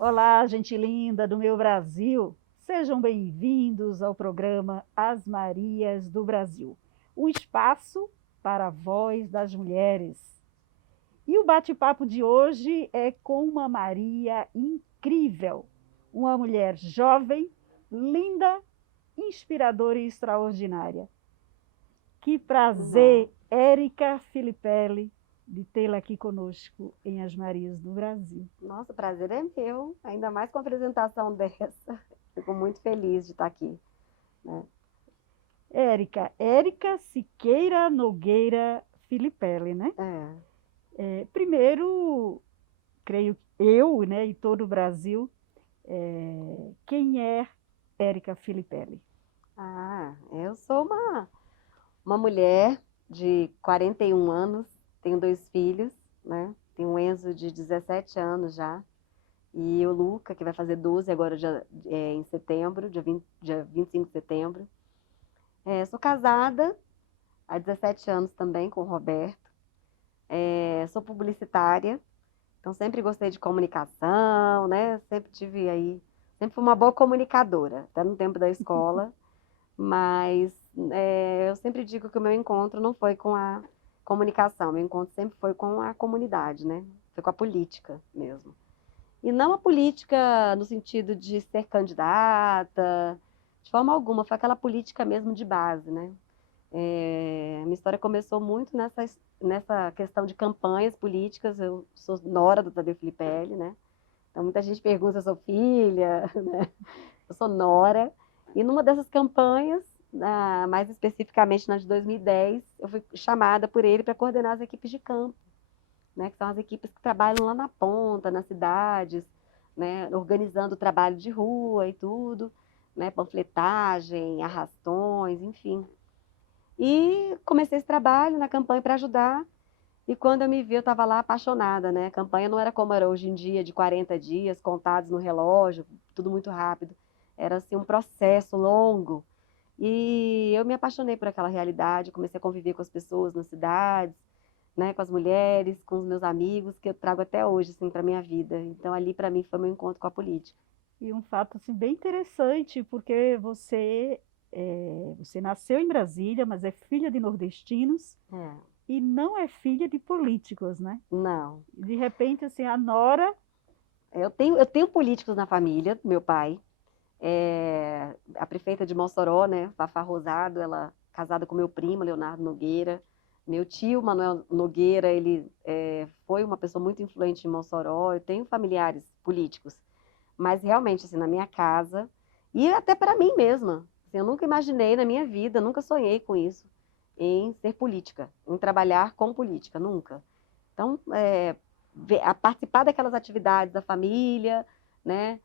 Olá, gente linda do meu Brasil. Sejam bem-vindos ao programa As Marias do Brasil, um espaço para a voz das mulheres. E o bate-papo de hoje é com uma Maria incrível, uma mulher jovem, linda, inspiradora e extraordinária. Que Não. prazer, Érica Filipelli, de tê-la aqui conosco em As Marias do Brasil. Nossa, o prazer é meu, ainda mais com a apresentação dessa. Fico muito feliz de estar aqui, né? Érica Siqueira Nogueira Filipelli, né? É. Primeiro, creio que eu, né, e todo o Brasil, quem é Érica Filipelli? Eu sou uma mulher de 41 anos, tenho dois filhos, né? Tenho o Enzo de 17 anos já, e o Luca, que vai fazer 12 agora em setembro, dia 25 de setembro. Sou casada há 17 anos também com o Roberto. Sou publicitária. Então, sempre gostei de comunicação, né? Sempre fui uma boa comunicadora, até no tempo da escola, mas eu sempre digo que o meu encontro não foi com a comunicação, meu encontro sempre foi com a comunidade, né? Foi com a política mesmo. E não a política no sentido de ser candidata, de forma alguma, foi aquela política mesmo de base, né? Minha história começou muito nessa questão de campanhas políticas. Eu sou nora do Tadeu Filipelli, né? Então muita gente pergunta se eu sou filha, né? Eu sou nora. E numa dessas campanhas, mais especificamente na de 2010, eu fui chamada por ele para coordenar as equipes de campo, né? Que são as equipes que trabalham lá na ponta, nas cidades, né? Organizando o trabalho de rua e tudo, né? Panfletagem, arrastões, enfim. E comecei esse trabalho na campanha para ajudar. E quando eu me vi, eu estava lá apaixonada, né? A campanha não era como era hoje em dia, de 40 dias, contados no relógio, tudo muito rápido. Era assim um processo longo. E eu me apaixonei por aquela realidade, comecei a conviver com as pessoas nas cidades, né, com as mulheres, com os meus amigos, que eu trago até hoje assim para minha vida. Então ali para mim foi meu encontro com a política. E um fato assim, bem interessante, porque você nasceu em Brasília, mas é filha de nordestinos É, e não é filha de políticos, né? não. De repente, assim, a nora. Eu tenho políticos na família, meu pai. A prefeita de Mossoró, né, Fafá Rosado, ela casada com meu primo, Leonardo Nogueira. Meu tio, Manuel Nogueira, ele foi uma pessoa muito influente em Mossoró. Eu tenho familiares políticos, mas realmente, assim, na minha casa, e até para mim mesma, assim, eu nunca imaginei na minha vida, nunca sonhei com isso, em ser política, em trabalhar com política, nunca. Então, a participar daquelas atividades da família, né,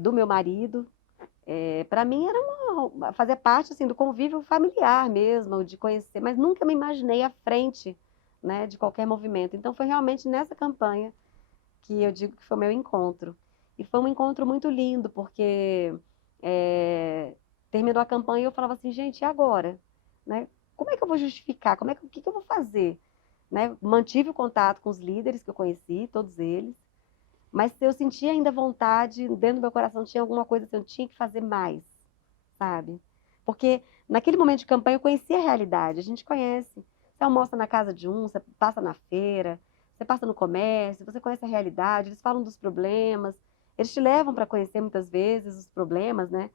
do meu marido, para mim era fazer parte assim do convívio familiar mesmo, de conhecer, mas nunca me imaginei à frente, né, de qualquer movimento. Então foi realmente nessa campanha que eu digo que foi o meu encontro. E foi um encontro muito lindo, porque é, terminou a campanha e eu falava assim, gente, e agora? Né? Como é que eu vou justificar? O que que eu vou fazer? Né? Mantive o contato com os líderes que eu conheci, todos eles, mas eu sentia ainda vontade, dentro do meu coração tinha alguma coisa que eu tinha que fazer mais, sabe? Porque naquele momento de campanha eu conhecia a realidade, a gente conhece. Você almoça na casa de um, você passa na feira, você passa no comércio, você conhece a realidade, eles falam dos problemas, eles te levam para conhecer muitas vezes os problemas, né?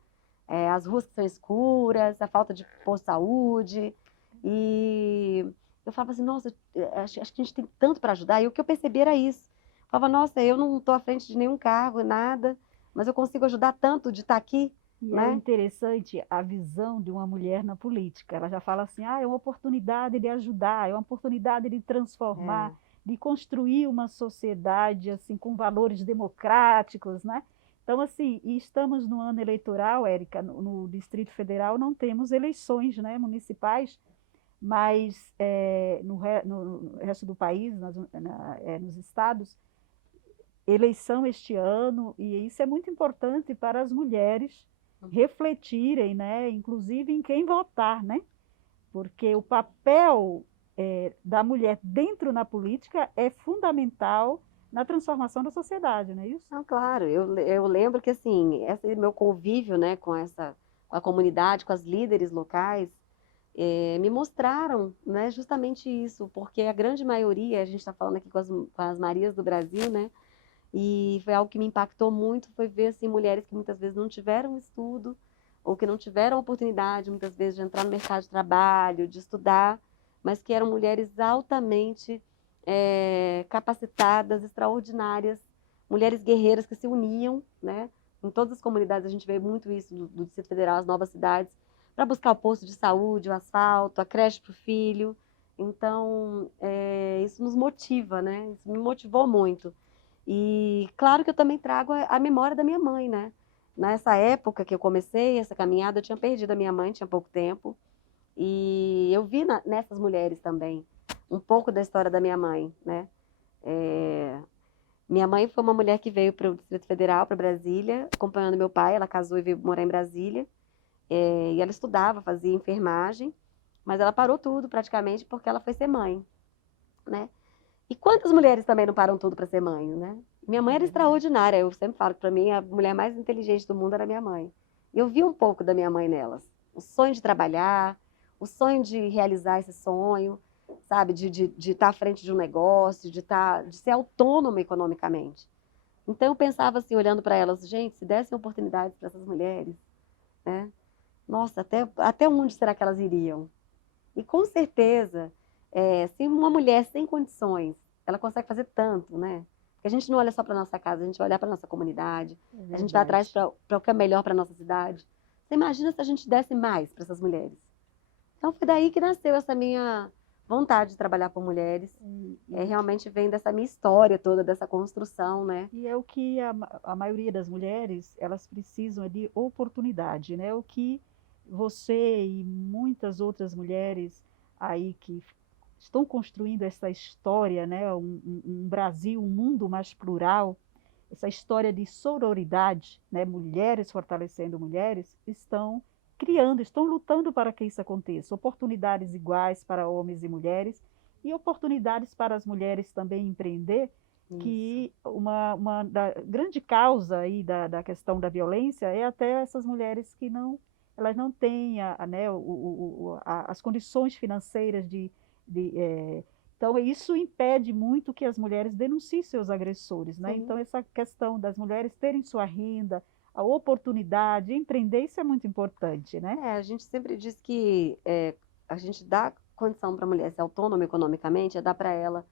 As ruas que são escuras, a falta de posto de saúde. E eu falava assim, nossa, acho que a gente tem tanto para ajudar. E o que eu percebi era isso. Eu falava, nossa, eu não estou à frente de nenhum cargo, nada, mas eu consigo ajudar tanto de estar aqui, E é né? interessante a visão de uma mulher na política. Ela já fala assim: é uma oportunidade de ajudar, é uma oportunidade de transformar, É, de construir uma sociedade assim com valores democráticos, né? Então, assim, e estamos no ano eleitoral, Érica, no Distrito Federal não temos eleições, né, municipais, mas no resto do país, nos estados, eleição este ano, e isso é muito importante para as mulheres refletirem, né, inclusive em quem votar, né? Porque o papel da mulher dentro na política é fundamental na transformação da sociedade, não é isso? Não, claro, eu lembro que assim, esse meu convívio, né, com a comunidade, com as líderes locais, me mostraram, né, justamente isso, porque a grande maioria, a gente está falando aqui com as Marias do Brasil, né, e foi algo que me impactou muito, foi ver assim, mulheres que muitas vezes não tiveram estudo, ou que não tiveram oportunidade, muitas vezes, de entrar no mercado de trabalho, de estudar, mas que eram mulheres altamente capacitadas, extraordinárias, mulheres guerreiras que se uniam, né? Em todas as comunidades a gente vê muito isso do Distrito Federal, as novas cidades, para buscar o posto de saúde, o asfalto, a creche para o filho. Então, isso nos motiva, né? Isso me motivou muito. E claro que eu também trago a memória da minha mãe, né? Nessa época que eu comecei essa caminhada, eu tinha perdido a minha mãe, tinha pouco tempo. E eu vi nessas mulheres também um pouco da história da minha mãe, né? É, minha mãe foi uma mulher que veio para o Distrito Federal, para Brasília, acompanhando meu pai. Ela casou e veio morar em Brasília. E ela estudava, fazia enfermagem, mas ela parou tudo praticamente porque ela foi ser mãe, né? E quantas mulheres também não param tudo para ser mãe, né? Minha mãe era extraordinária. Eu sempre falo que para mim a mulher mais inteligente do mundo era minha mãe. E eu vi um pouco da minha mãe nelas. O sonho de trabalhar, o sonho de realizar esse sonho, sabe? De estar à frente de um negócio, de ser autônoma economicamente. Então eu pensava assim, olhando para elas, gente, se dessem oportunidades para essas mulheres, né? Nossa, até onde será que elas iriam? E com certeza, se uma mulher sem condições, ela consegue fazer tanto, né? Porque a gente não olha só para nossa casa, a gente vai olhar para nossa comunidade, É a gente vai atrás verdade. para o que é melhor para nossa cidade. Você imagina se a gente desse mais para essas mulheres? Então foi daí que nasceu essa minha vontade de trabalhar com mulheres. E, e, Realmente vem dessa minha história toda, dessa construção, né? e é o que a maioria das mulheres, elas precisam é de oportunidade, né? O que você e muitas outras mulheres aí que estão construindo essa história, né? Um Brasil, um mundo mais plural, essa história de sororidade, né? Mulheres fortalecendo mulheres, estão criando, estão lutando para que isso aconteça. Oportunidades iguais para homens e mulheres e oportunidades para as mulheres também empreender, Isso. que uma grande causa aí da questão da violência é até essas mulheres que não, elas não têm né, as condições financeiras de então, isso impede muito que as mulheres denunciem seus agressores, né? Sim. Então, essa questão das mulheres terem sua renda, a oportunidade, empreender, isso é muito importante, né? A gente sempre diz que a gente dá condição para a mulher ser autônoma economicamente, é dar para ela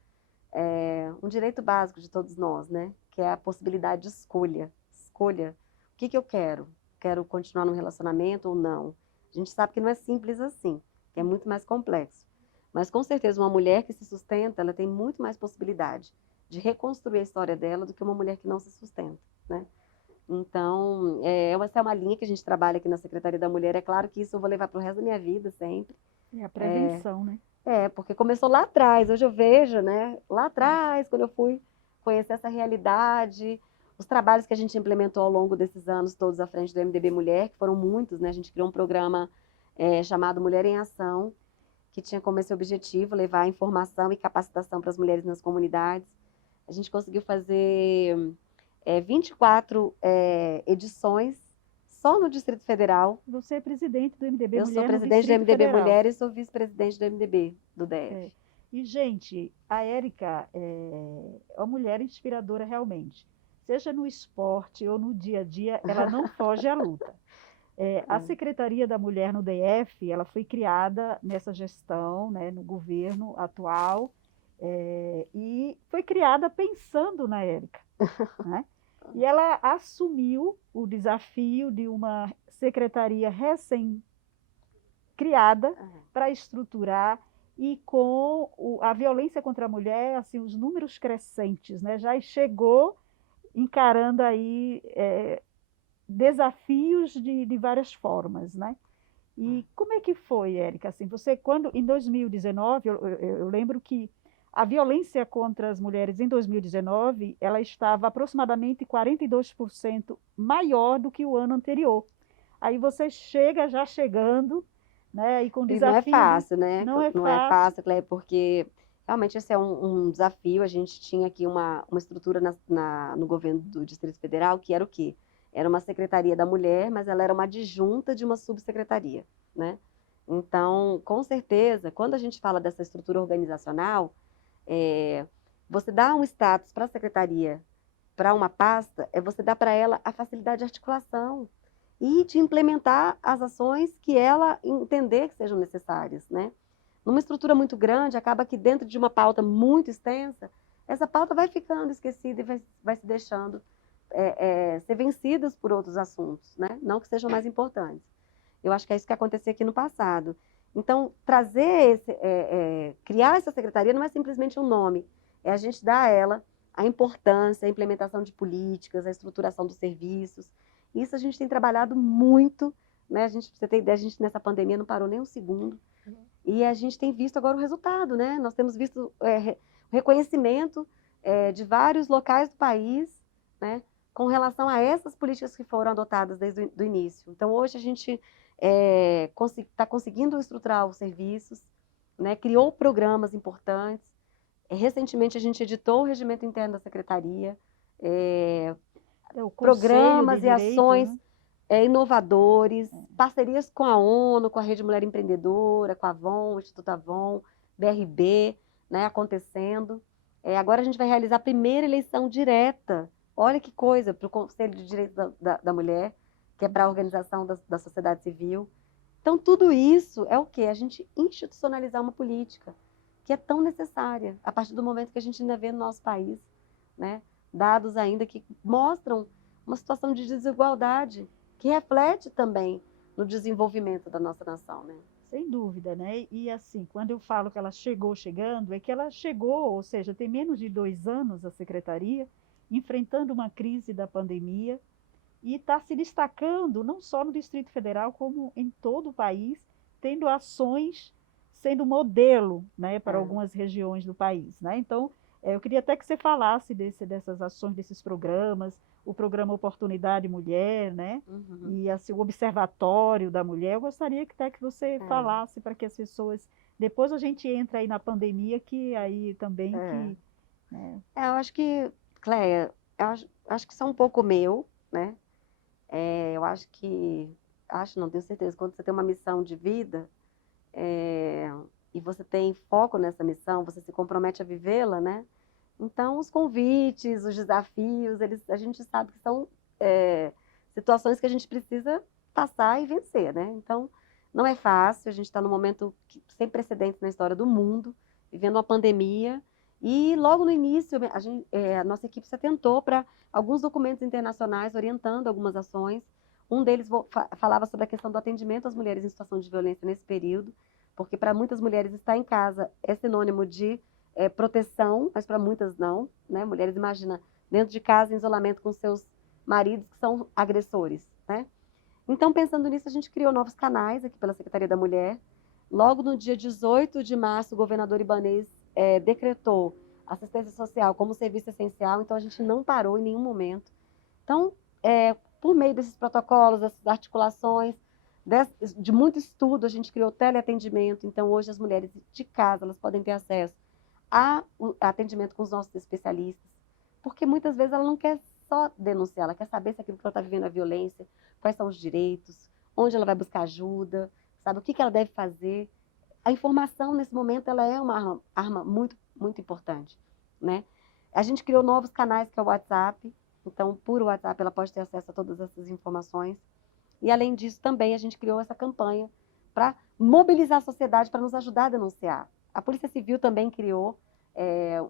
um direito básico de todos nós, né? Que é a possibilidade de escolha. Escolha. O que eu quero? Quero continuar num relacionamento ou não? A gente sabe que não é simples assim, que é muito mais complexo. Mas com certeza uma mulher que se sustenta, ela tem muito mais possibilidade de reconstruir a história dela do que uma mulher que não se sustenta, né? Então, essa é uma linha que a gente trabalha aqui na Secretaria da Mulher. É claro que isso eu vou levar para o resto da minha vida sempre. É a prevenção, né? Porque começou lá atrás. Hoje eu vejo, né? Lá atrás, quando eu fui conhecer essa realidade, os trabalhos que a gente implementou ao longo desses anos todos à frente do MDB Mulher, que foram muitos, né? A gente criou um programa chamado Mulher em Ação, que tinha como esse objetivo levar informação e capacitação para as mulheres nas comunidades. A gente conseguiu fazer 24 edições só no Distrito Federal. Você é presidente do MDB Eu sou Mulher no presidente do Distrito MDB Federal. Mulher e sou vice-presidente do MDB do É. DF. E, gente, a Érica é uma mulher inspiradora realmente. Seja no esporte ou no dia a dia, ela não foge à luta. A Secretaria da Mulher no DF, ela foi criada nessa gestão, né, no governo atual, e foi criada pensando na Érica, né? E ela assumiu o desafio de uma secretaria recém-criada para estruturar e com a violência contra a mulher, assim, os números crescentes, né? Já chegou encarando aí desafios de várias formas, né? E como é que foi, Érica? Assim, você, quando, em 2019, eu lembro que a violência contra as mulheres em 2019, ela estava aproximadamente 42% maior do que o ano anterior. Aí você chega já chegando, né, e com E não é desafio de... fácil, né? Não é Não é fácil. fácil, Cleia, porque realmente esse é um desafio. A gente tinha aqui uma estrutura no governo do Distrito Federal que era o quê? Era uma secretaria da mulher, mas ela era uma adjunta de uma subsecretaria, né? Então, com certeza, quando a gente fala dessa estrutura organizacional, é, você dá um status para a secretaria, para uma pasta, é você dar para ela a facilidade de articulação e de implementar as ações que ela entender que sejam necessárias, né? Numa estrutura muito grande, acaba que dentro de uma pauta muito extensa, essa pauta vai ficando esquecida e vai se deixando ser vencidas por outros assuntos, né? Não que sejam mais importantes. Eu acho que é isso que aconteceu aqui no passado. Então, criar essa secretaria não é simplesmente um nome, é a gente dar a ela a importância, a implementação de políticas, a estruturação dos serviços. Isso a gente tem trabalhado muito, né? Pra você ter ideia, a gente nessa pandemia não parou nem um segundo. E a gente tem visto agora o resultado, né? Nós temos visto o reconhecimento de vários locais do país, né? Com relação a essas políticas que foram adotadas desde o início. Então, hoje a gente está conseguindo estruturar os serviços, né? Criou programas importantes. Recentemente, a gente editou o regimento interno da secretaria, O Conselho de programas e Direito, ações né? inovadores, parcerias com a ONU, com a Rede Mulher Empreendedora, com a Avon, o Instituto Avon, BRB, né, acontecendo. Agora a gente vai realizar a primeira eleição direta. Olha que coisa, para o Conselho de Direitos da Mulher, que é para a organização da sociedade civil. Então, tudo isso é o quê? A gente institucionalizar uma política que é tão necessária, a partir do momento que a gente ainda vê no nosso país, né, dados ainda que mostram uma situação de desigualdade, que reflete também no desenvolvimento da nossa nação, né? Sem dúvida, né? E assim, quando eu falo que ela chegou chegando, é que ela chegou, ou seja, tem menos de 2 anos a secretaria, enfrentando uma crise da pandemia, e está se destacando não só no Distrito Federal, como em todo o país, tendo ações sendo modelo, né, para É. algumas regiões do país, né? Então, eu queria até que você falasse dessas ações, desses programas, o programa Oportunidade Mulher, né? Uhum. E assim, o Observatório da Mulher. Eu gostaria que até que você É. falasse para que as pessoas. Depois a gente entra aí na pandemia, que aí também É. que. Né? Eu acho que, Cléia, eu acho que isso é um pouco meu, né? Eu não tenho certeza, quando você tem uma missão de vida, e você tem foco nessa missão, você se compromete a vivê-la, né? Então, os convites, os desafios, a gente sabe que são situações que a gente precisa passar e vencer, né? Então, não é fácil, a gente está num momento sem precedentes na história do mundo, vivendo uma pandemia, e logo no início, a nossa equipe se atentou para alguns documentos internacionais orientando algumas ações. Um deles falava sobre a questão do atendimento às mulheres em situação de violência nesse período, porque para muitas mulheres estar em casa é sinônimo de proteção, mas para muitas não, né? Mulheres, imagina, dentro de casa, em isolamento com seus maridos que são agressores, né? Então, pensando nisso, a gente criou novos canais aqui pela Secretaria da Mulher. Logo no dia 18 de março, o governador Ibanez decretou assistência social como serviço essencial, então a gente não parou em nenhum momento. Então, por meio desses protocolos, dessas articulações, de muito estudo, a gente criou teleatendimento, então hoje as mulheres de casa, elas podem ter acesso a atendimento com os nossos especialistas, porque muitas vezes ela não quer só denunciar, ela quer saber se aquilo que ela está vivendo é violência, quais são os direitos, onde ela vai buscar ajuda, sabe, o que ela deve fazer. A informação, nesse momento, ela é uma arma muito, muito importante, né? A gente criou novos canais, que é o WhatsApp, então, por WhatsApp, ela pode ter acesso a todas essas informações. E, além disso, também a gente criou essa campanha para mobilizar a sociedade para nos ajudar a denunciar. A Polícia Civil também criou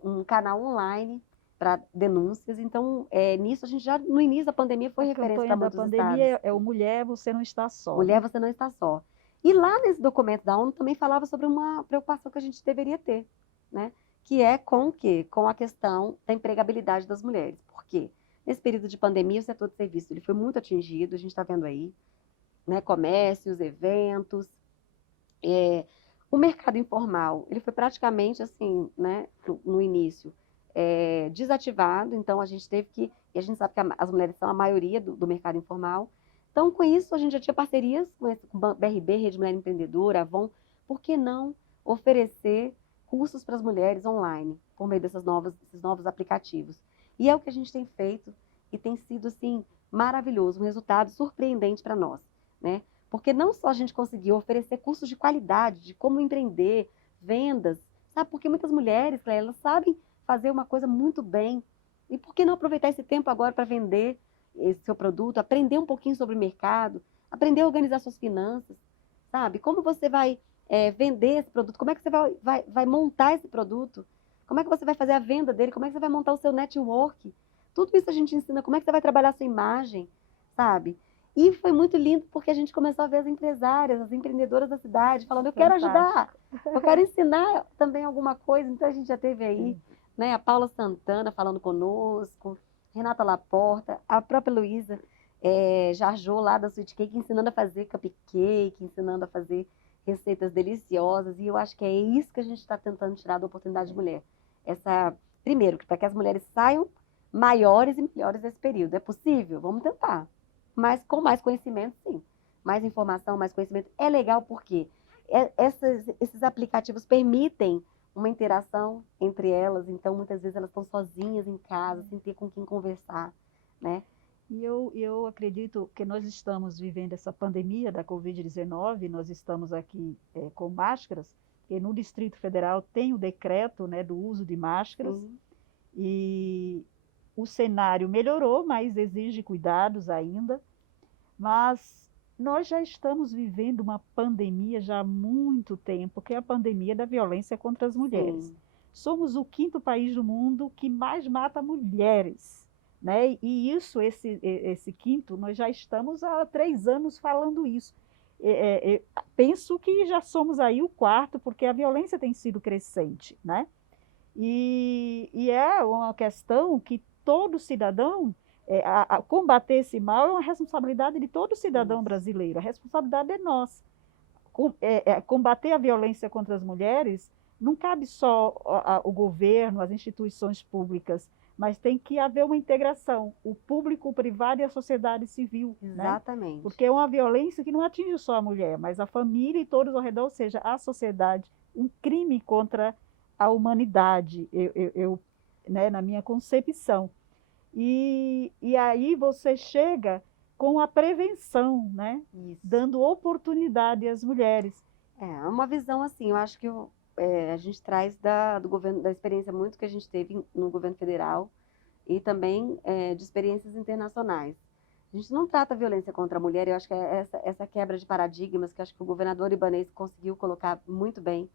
um canal online para denúncias. Então, nisso, a gente já, no início da pandemia, foi A referência campanha para da muitos estados. pandemia é o Mulher, Você Não Está Só, Mulher, né? você não está só. E lá nesse documento da ONU também falava sobre uma preocupação que a gente deveria ter, né? Que é com o quê? Com a questão da empregabilidade das mulheres. Por quê? Nesse período de pandemia, o setor de serviço ele foi muito atingido, a gente está vendo aí, né? Comércios, eventos. O mercado informal, ele foi praticamente assim, né? No início, desativado, então a gente teve que, e a gente sabe que as mulheres são a maioria do mercado informal. Então, com isso, a gente já tinha parcerias com BRB, Rede Mulher Empreendedora, Avon, por que não oferecer cursos para as mulheres online, por meio desses novos aplicativos. E é o que a gente tem feito e tem sido, assim, maravilhoso, um resultado surpreendente para nós, né? Porque não só a gente conseguiu oferecer cursos de qualidade, de como empreender, vendas, sabe? Porque muitas mulheres, Cléia, elas sabem fazer uma coisa muito bem. E por que não aproveitar esse tempo agora para vender esse seu produto, aprender um pouquinho sobre o mercado, aprender a organizar suas finanças, sabe? Como você vai vender esse produto, como é que você vai montar esse produto, como é que você vai fazer a venda dele, como é que você vai montar o seu network. Tudo isso a gente ensina, como é que você vai trabalhar a sua imagem, sabe? E foi muito lindo porque a gente começou a ver as empresárias, as empreendedoras da cidade, falando, eu quero ajudar, eu quero ensinar também alguma coisa. Então a gente já teve aí, né, a Paula Santana falando conosco, Renata Laporta, a própria Luísa Jarjô lá da Sweet Cake, ensinando a fazer cupcake, ensinando a fazer receitas deliciosas. E eu acho que é isso que a gente está tentando tirar da oportunidade de mulher. Primeiro, para que as mulheres saiam maiores e melhores desse período. É possível? Vamos tentar. Mas com mais conhecimento, sim. Mais informação, mais conhecimento. É legal porque esses aplicativos permitem uma interação entre elas. Então, muitas vezes, elas estão sozinhas em casa, sem ter com quem conversar, né? E eu acredito que nós estamos vivendo essa pandemia da Covid-19, nós estamos aqui com máscaras, e no Distrito Federal tem o decreto, né, do uso de máscaras, e o cenário melhorou, mas exige cuidados ainda. Mas nós já estamos vivendo uma pandemia já há muito tempo, que é a pandemia da violência contra as mulheres. Sim. Somos o 5º país do mundo que mais mata mulheres, né? E esse quinto, nós já estamos há 3 anos falando isso. Penso que já somos aí o 4º, porque a violência tem sido crescente, né? E é uma questão que todo cidadão, combater esse mal é uma responsabilidade de todo cidadão brasileiro, a responsabilidade é nossa. Combater a violência contra as mulheres não cabe só o governo, as instituições públicas, mas tem que haver uma integração, o público, o privado e a sociedade civil. Exatamente. Né? Porque é uma violência que não atinge só a mulher, mas a família e todos ao redor, ou seja, a sociedade, um crime contra a humanidade, né, na minha concepção. E aí você chega com a prevenção, né? Isso. Dando oportunidade às mulheres. É uma visão assim, eu acho que a gente traz do governo, da experiência muito que a gente teve no governo federal e também de experiências internacionais. A gente não trata a violência contra a mulher, eu acho que é essa quebra de paradigmas que eu acho que o governador Ibanez conseguiu colocar muito bem,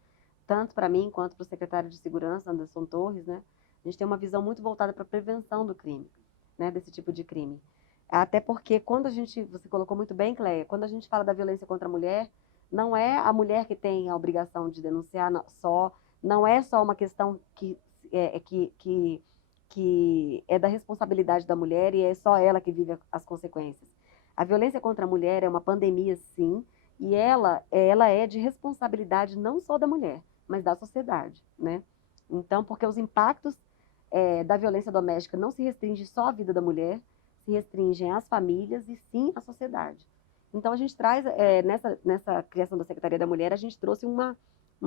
tanto para mim quanto para o secretário de Segurança, Anderson Torres, né? A gente tem uma visão muito voltada para a prevenção do crime, né? Desse tipo de crime. Até porque você colocou muito bem, Cléia, quando a gente fala da violência contra a mulher, não é a mulher que tem a obrigação de denunciar não é só uma questão que é da responsabilidade da mulher e é só ela que vive as consequências. A violência contra a mulher é uma pandemia, sim, e ela é de responsabilidade não só da mulher, mas da sociedade, né? Então, porque os impactos da violência doméstica não se restringem só à vida da mulher, se restringem às famílias e sim à sociedade. Então, a gente traz, nessa criação da Secretaria da Mulher, a gente trouxe uma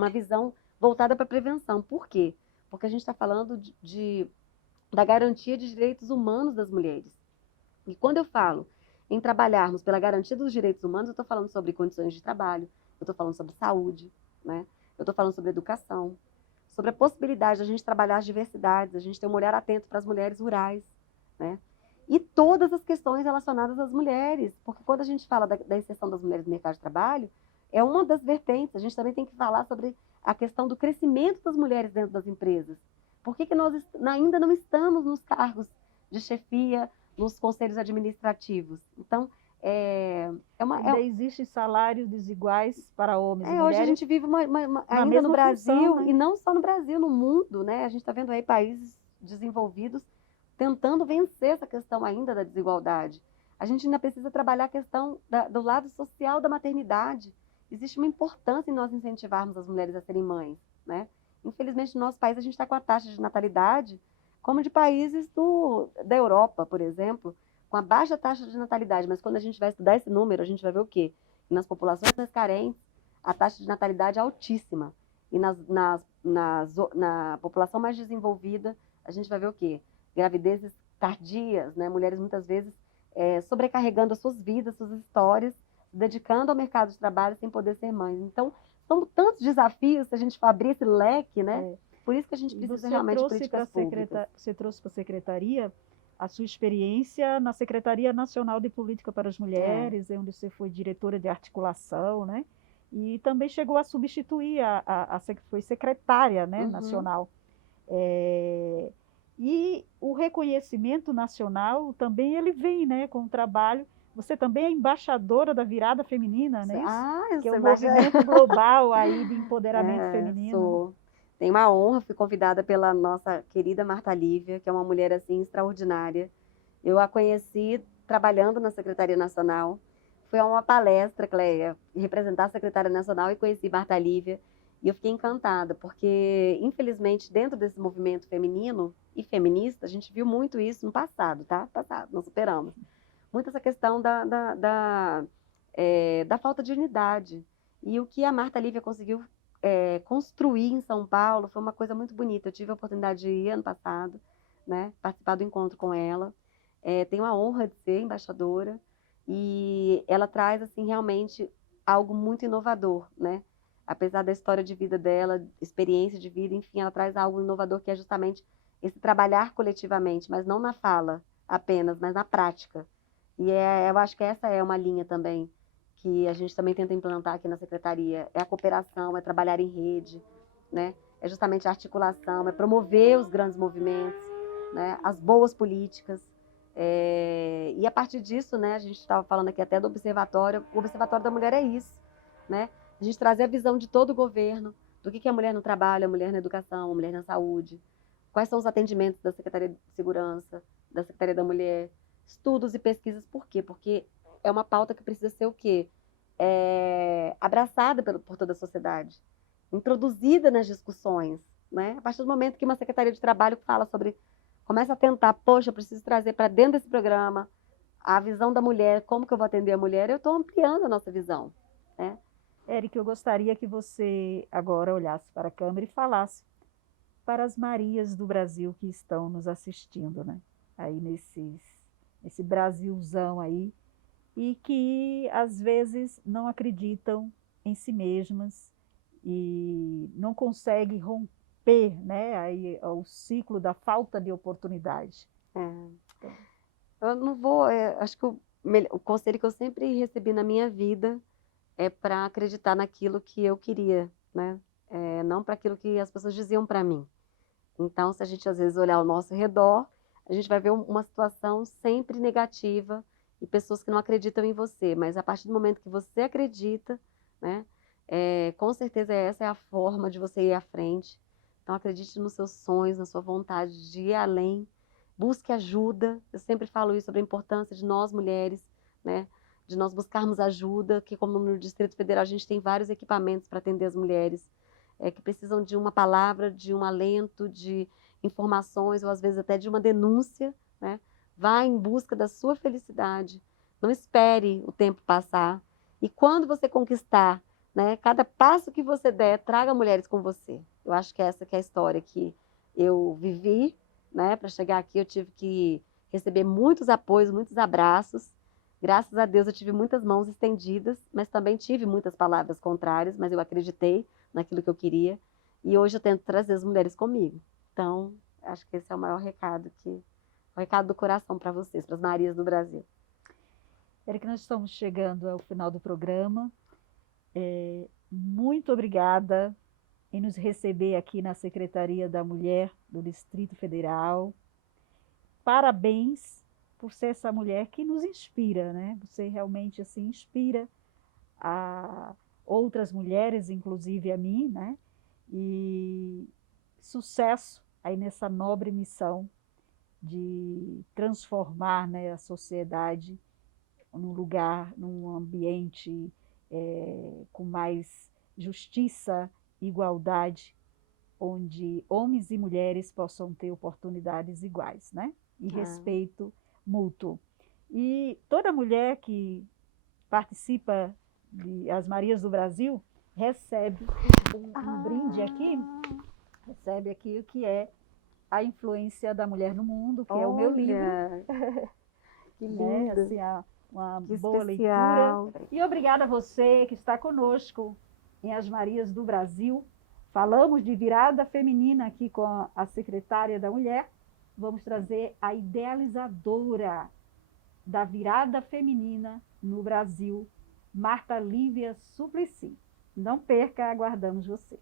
visão voltada para a prevenção. Por quê? Porque a gente está falando da garantia de direitos humanos das mulheres. E quando eu falo em trabalharmos pela garantia dos direitos humanos, eu estou falando sobre condições de trabalho, eu estou falando sobre saúde, né? Eu estou falando sobre educação, sobre a possibilidade de a gente trabalhar as diversidades, a gente ter um olhar atento para as mulheres rurais, né? E todas as questões relacionadas às mulheres, porque quando a gente fala da inserção das mulheres no mercado de trabalho, é uma das vertentes. A gente também tem que falar sobre a questão do crescimento das mulheres dentro das empresas. Por que nós ainda não estamos nos cargos de chefia, nos conselhos administrativos? Então, ainda existem salários desiguais para homens e mulheres. Hoje a gente vive ainda no Brasil, função, né? E não só no Brasil, no mundo, né? A gente está vendo aí países desenvolvidos tentando vencer essa questão ainda da desigualdade. A gente ainda precisa trabalhar a questão do lado social da maternidade. Existe uma importância em nós incentivarmos as mulheres a serem mães, né? Infelizmente, no nosso país, a gente está com a taxa de natalidade como de países da Europa, por exemplo, com a baixa taxa de natalidade. Mas quando a gente vai estudar esse número, a gente vai ver o quê? Nas populações mais carentes, a taxa de natalidade é altíssima. E na população mais desenvolvida, a gente vai ver o quê? Gravidezes tardias, né? Mulheres muitas vezes sobrecarregando as suas vidas, suas histórias, se dedicando ao mercado de trabalho sem poder ser mães. Então, são tantos desafios se a gente for abrir esse leque, né? Por isso que a gente E precisa você realmente de trouxe para políticas públicas. você trouxe para a secretaria a sua experiência na Secretaria Nacional de Política para as Mulheres, onde você foi diretora de articulação, né? E também chegou a substituir foi secretária, né, nacional. E o reconhecimento nacional também ele vem, né, com o trabalho. Você também é embaixadora da Virada Feminina, não é isso? Eu Que é sou um movimento global aí de empoderamento feminino. Sou. Tenho uma honra, fui convidada pela nossa querida Marta Lívia, que é uma mulher assim extraordinária. Eu a conheci trabalhando na Secretaria Nacional. Fui a uma palestra, Cleia, representar a Secretaria Nacional e conheci Marta Lívia. E eu fiquei encantada, porque, infelizmente, dentro desse movimento feminino e feminista, a gente viu muito isso no passado, tá? Passado, nós superamos. Muito essa questão da falta de unidade. E o que a Marta Lívia conseguiu construir em São Paulo foi uma coisa muito bonita. Eu tive a oportunidade de ir ano passado, né, participar do encontro com ela. Tenho a honra de ser embaixadora e ela traz assim realmente algo muito inovador, né? Apesar da história de vida dela, experiência de vida, enfim, ela traz algo inovador que é justamente esse trabalhar coletivamente, mas não na fala apenas, mas na prática. E eu acho que essa é uma linha também que a gente também tenta implantar aqui na secretaria. É a cooperação, é trabalhar em rede, né? É justamente a articulação, é promover os grandes movimentos, né? As boas políticas. E a partir disso, né, a gente estava falando aqui até do observatório, o Observatório da Mulher é isso, né? A gente trazer a visão de todo o governo, do que é a mulher no trabalho, a mulher na educação, a mulher na saúde, quais são os atendimentos da Secretaria de Segurança, da Secretaria da Mulher, estudos e pesquisas. Por quê? Porque é uma pauta que precisa ser o quê? Abraçada por toda a sociedade, introduzida nas discussões, né? A partir do momento que uma Secretaria de Trabalho fala sobre, começa a tentar, poxa, eu preciso trazer para dentro desse programa a visão da mulher, como que eu vou atender a mulher, eu estou ampliando a nossa visão, né? Érica, eu gostaria que você agora olhasse para a câmera e falasse para as Marias do Brasil que estão nos assistindo, né? Aí nesse Brasilzão aí, e que às vezes não acreditam em si mesmas e não conseguem romper, né, aí, o ciclo da falta de oportunidade. Eu não vou, acho que o conselho que eu sempre recebi na minha vida é para acreditar naquilo que eu queria, né? Não para aquilo que as pessoas diziam para mim. Então, se a gente às vezes olhar ao nosso redor, a gente vai ver uma situação sempre negativa e pessoas que não acreditam em você. Mas a partir do momento que você acredita, né, com certeza essa é a forma de você ir à frente. Então, acredite nos seus sonhos, na sua vontade de ir além. Busque ajuda. Eu sempre falo isso sobre a importância de nós mulheres, né, de nós buscarmos ajuda, que como no Distrito Federal a gente tem vários equipamentos para atender as mulheres que precisam de uma palavra, de um alento, de informações, ou às vezes até de uma denúncia, né? Vá em busca da sua felicidade, não espere o tempo passar. E quando você conquistar, né, cada passo que você der, traga mulheres com você. Eu acho que essa que é a história que eu vivi, né? Para chegar aqui eu tive que receber muitos apoios, muitos abraços. Graças a Deus eu tive muitas mãos estendidas, mas também tive muitas palavras contrárias, mas eu acreditei naquilo que eu queria. E hoje eu tento trazer as mulheres comigo. Então, acho que esse é o maior recado, o recado do coração para vocês, para as Marias do Brasil. Érica, nós estamos chegando ao final do programa. Muito obrigada em nos receber aqui na Secretaria da Mulher do Distrito Federal. Parabéns por ser essa mulher que nos inspira, né? Você realmente assim inspira a outras mulheres, inclusive a mim, né? E sucesso aí nessa nobre missão de transformar, né, a sociedade num lugar, num ambiente com mais justiça, igualdade, onde homens e mulheres possam ter oportunidades iguais, né? E respeito mútuo. E toda mulher que participa As Marias do Brasil recebe um brinde aqui, recebe aqui o que é A Influência da Mulher no Mundo, que é o meu livro. Que Né? lindo. Assim, uma Que boa especial. leitura. E obrigada a você que está conosco em As Marias do Brasil. Falamos de virada feminina aqui com a secretária da Mulher. Vamos trazer a idealizadora da virada feminina no Brasil, Marta Lívia Suplicy. Não perca, aguardamos você.